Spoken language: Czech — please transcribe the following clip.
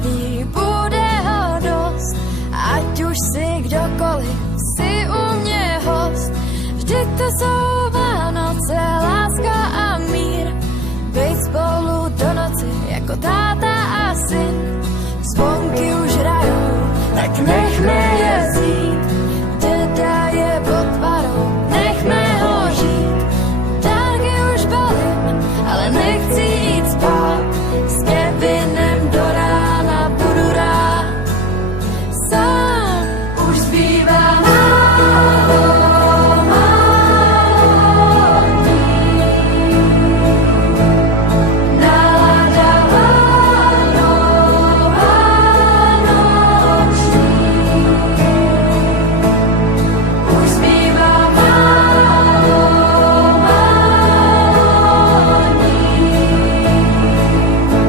baví, bude ho dost. Ať už si kdokoliv, si u mě host. Vždyť to jsou Vánoce, láska a mír. Bejt spolu do noci, jako tá